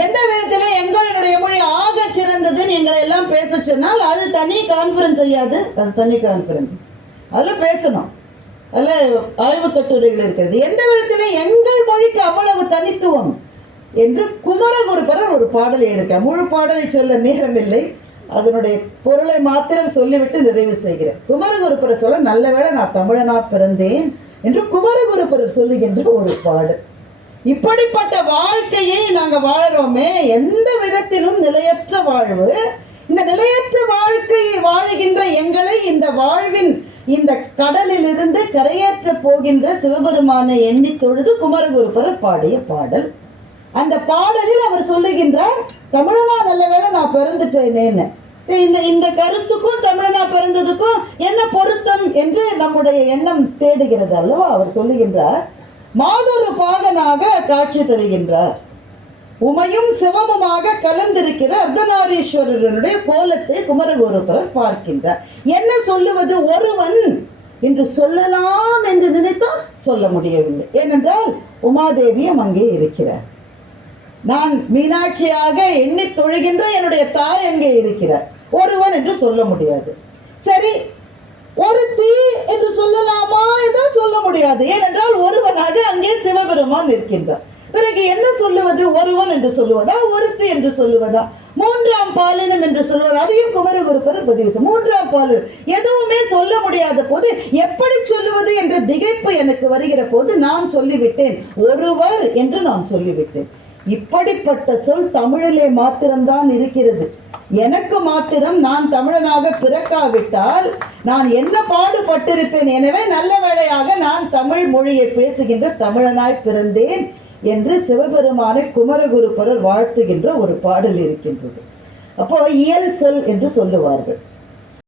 எந்த விதத்தில் எங்களுடைய மொழி ஆக சிறந்ததுன்னு எங்களை எல்லாம் பேச சொன்னால் அது தனி கான்ஃபரன்ஸ் ஐயாது, அது தனி கான்ஃபரன்ஸ். அதில் பேசணும், அதில் ஆய்வு கட்டுரைகள் இருக்கிறது. எந்த விதத்தில் எங்கள் மொழிக்கு அவ்வளவு தனித்துவம் என்று குமரகுருபரர் ஒரு பாடலை எடுக்கிறார். முழு பாடலை சொல்ல நேரமில்லை, அதனுடைய பொருளை மாத்திரம் சொல்லிவிட்டு நிறைவு செய்கிறேன். குமரகுருபரர் சொல்ல, நல்ல வேளை நான் தமிழனா பிறந்தேன் என்று குமரகுருபரர் சொல்லுகின்ற ஒரு பாடல். இப்படிப்பட்ட வாழ்க்கையை நாங்கள் வாழறோமே, எந்த விதத்திலும் நிலையற்ற வாழ்வு. இந்த நிலையற்ற வாழ்க்கையை வாழுகின்ற எங்களை இந்த வாழ்வின் இந்த கடலில் இருந்து கரையேற்ற போகின்ற சிவபெருமானை எண்ணி தொழுது குமரகுருபரர் பாடிய பாடல். அந்த பாடலில் அவர் சொல்லுகின்றார், தமிழனா நல்ல வேளை நான் பிறந்துட்டேனேன்னு. இந்த கருத்துக்கும் தமிழனா பிறந்ததுக்கும் என்ன பொருத்தம் என்று நம்முடைய எண்ணம் தேடுகிறது அல்லவா? அவர் சொல்லுகின்றார், மாதொரு பாகனாக காட்சி தருகின்றார், உமையும் சிவமுமாக கலந்திருக்கிற அர்த்தநாரீஸ்வரனுடைய கோலத்தை குமரகுருபரர் பார்க்கின்றார். என்ன சொல்லுவது? ஒருவன் என்று சொல்லலாம் என்று நினைத்தால் சொல்ல முடியவில்லை. ஏனென்றால் உமாதேவியும் அங்கே இருக்கிறார். நான் மீனாட்சியாக எண்ணி தொழுகின்ற என்னுடைய தாய் அங்கே இருக்கிறார். ஒருவன் என்று சொல்ல முடியாது. சரி, ஒருத்தி என்று சொல்லலாமா என்றால் சொல்ல முடியாது. ஏனென்றால் ஒருவனாக அங்கே சிவபெருமான் இருக்கின்றார். பிறகு என்ன சொல்லுவது? ஒருவன் என்று சொல்லுவதா, ஒருத்தி என்று சொல்லுவதா, மூன்றாம் பாலினம் என்று சொல்வது? அதையும் குமரகுருபரர் பதிவு. மூன்றாம் பாலினம் எதுவுமே சொல்ல முடியாத போது எப்படி சொல்லுவது என்ற திகைப்பு எனக்கு வருகிற போது நான் சொல்லிவிட்டேன், ஒருவர் என்று நான் சொல்லிவிட்டேன். இப்படிப்பட்ட சொல் தமிழிலே மாத்திரம்தான் இருக்கிறது. எனக்கு மாத்திரம் நான் தமிழனாக பிறக்காவிட்டால் நான் என்ன பாடுபட்டிருப்பேன். எனவே நல்ல வேளையாக நான் தமிழ் மொழியை பேசுகின்ற தமிழனாய் பிறந்தேன் என்று சிவபெருமானை குமரகுருபரர் வாழ்த்துகின்ற ஒரு பாடல் இருக்கின்றது. அப்போ இயல் சொல் என்று சொல்லுவார்கள்.